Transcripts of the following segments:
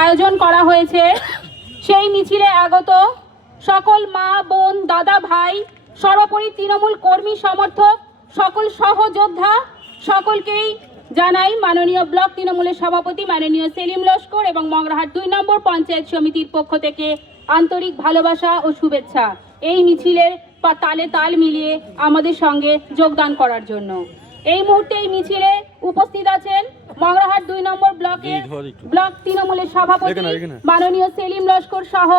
আয়োজন করা হয়েছে। সেই মিছিলে আগত সকল মা, বোন, দাদা, ভাই, সর্বোপরি তৃণমূল কর্মী সমর্থক, সকল সহযোদ্ধা সকলকেই জানাই মাননীয় ব্লক তৃণমূলের সভাপতি মাননীয় সেলিম লস্কর এবং মগরাহাট 2 নম্বর পঞ্চায়েত সমিতির পক্ষ থেকে আন্তরিক ভালোবাসা ও শুভেচ্ছা এই মিছিলের তালে তাল মিলিয়ে আমাদের সঙ্গে যোগদান করার জন্য। এই মুহূর্তে এই মিছিলে উপস্থিত আছেন মগরাহাট 2 নম্বর ব্লক তৃণমূলের সভাপতি মাননীয় সেলিম লস্কর সহ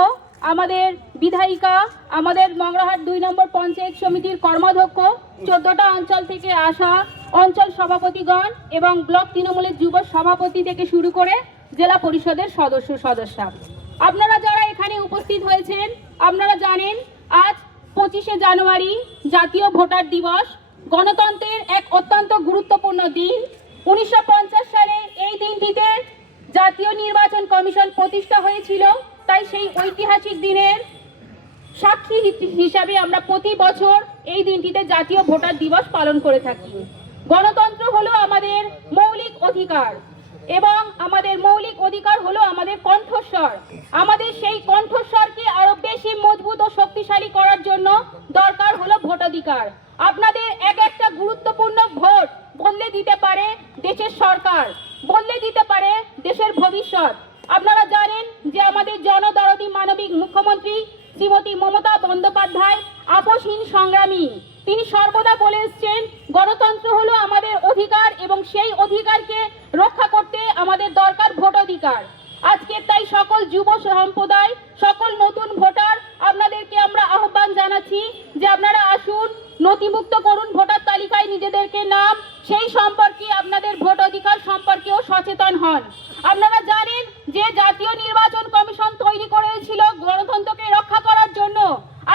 আমাদের বিধায়িকা, আমাদের মগরাহাট 2 নম্বর পঞ্চায়েত সমিতির কর্মাধ্যক্ষ, 14টা অঞ্চল থেকে আসা অঞ্চল সভাপতিগণ এবং ব্লক তৃণমূলের যুব সভাপতি থেকে শুরু করে জেলা পরিষদের সদস্যা। আপনারা যারা এখানে উপস্থিত হয়েছেন আপনারা জানেন আজ 25শে জানুয়ারি জাতীয় ভোটার দিবস, গণতন্ত্রের এক অত্যন্ত গুরুত্বপূর্ণ দিন। 1950 সালে এই দিনটিতে জাতীয় নির্বাচন কমিশন প্রতিষ্ঠা হয়েছিল। তাই সেই ঐতিহাসিক দিনের সাক্ষী হিসাবে আমরা প্রতি বছর এই দিনটিতে জাতীয় ভোটার দিবস পালন করে থাকি। গণতন্ত্র হলো আমাদের মৌলিক অধিকার এবং আমাদের মৌলিক অধিকার হলো আমাদের কণ্ঠস্বর। আমাদের সেই কণ্ঠস্বরকে আরো বেশি মজবুত ও শক্তিশালী করার জন্য দরকার হলো ভোটাধিকার। আপনাদের এক একটা গুরুত্বপূর্ণ ভোট বদলে দিতে পারে দেশের সরকার, বদলে দিতে পারে দেশের ভবিষ্যৎ। আপনারা জানেন যে আমাদের জনদরদী মানবিক মুখ্যমন্ত্রী শ্রীমতী মমতা বন্দ্যোপাধ্যায় আপোষহীন সংগ্রামী। তিনি সর্বদা বলে এসছেন গণতন্ত্র হলো আমাদের অধিকার এবং সেই অধিকারকে রক্ষা করতে আমাদের দরকার ভোটাধিকার। আজকে তাই সকল যুব সম্প্রদায়, সকল নতুন ভোটার আপনাদেরকে আমরা আহ্বান জানাচ্ছি যে আপনারা আসুন, নথিভুক্ত করুন ভোটার তালিকায় নিজেদেরকে নাম, সেই সম্পর্কে আপনাদের ভোট অধিকার সম্পর্কেও সচেতন হন। আপনারা জানেন যে জাতীয় নির্বাচন কমিশন তৈরি করেছিল গণতন্ত্রকে রক্ষা করার জন্য।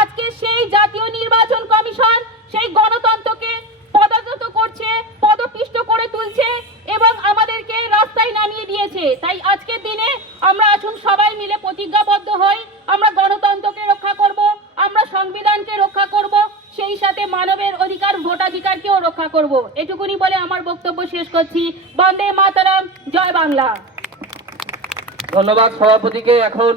আজকে সেই জাতীয় নির্বাচন কমিশন সেই গণতন্ত্রকে পদচ্যুত করছে, পদপিষ্ট করে তুলছে এবং আমাদেরকে রাস্তায় নামিয়ে দিয়েছে। তাই আজকের দিনে আমরা আসুন সবাই মিলে প্রতিজ্ঞাবদ্ধ হই, আমরা গণতন্ত্রকে রক্ষা করব, আমরা সংবিধানকে রক্ষা করব, সেই সাথে মানবের অধিকার ভোটাধিকারকেও রক্ষা করব। এটুকুনি বলে আমার বক্তব্য শেষ করছি। বন্দে মাতরম, জয় বাংলা। ধন্যবাদ সভাপতিকে। এখন